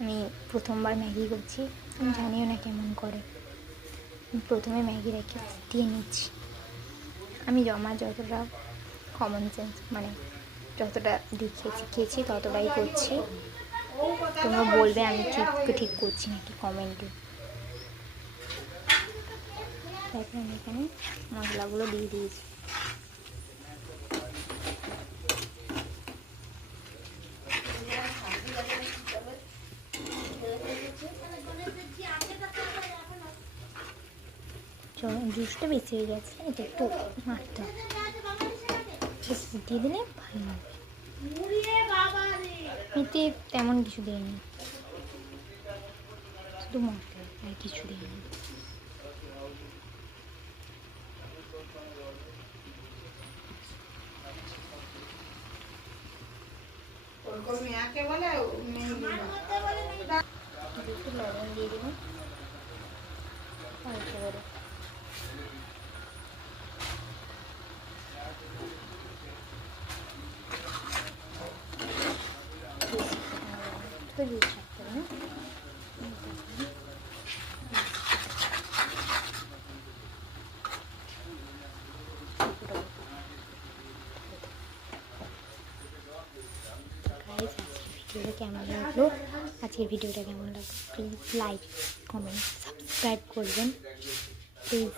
আমি প্রথমবার ম্যাগি করছি, আমি জানিও না কেমন করে। প্রথমে ম্যাগি রেখে দিয়ে নিচ্ছি। আমি আমার যতটা কমন সেন্স মানে যতটা দেখে শিখেছি ততটাই করছি। তোমরা বলবে আমি ঠিক করছি নাকি কমেন্টে। তারপর আমি এখানে মশলাগুলো দিয়ে দিয়েছি। জুসটা বেশি হয়ে গেছে, এটা একটু মারতে হবে, দিয়ে দিলে ভালো হবে। এতে তেমন কিছু দিইনি, শুধু মারতে হবে, আর কিছু দিইনি। একটু লবণ দিয়ে দেবো অল্প করে। তো দিয়ে থাকতে হবে না। কেমন লাগলো আজকের ভিডিওটা, কেমন লাগলো প্লিজ লাইক কমেন্ট সাবস্ক্রাইব করবেন প্লিজ।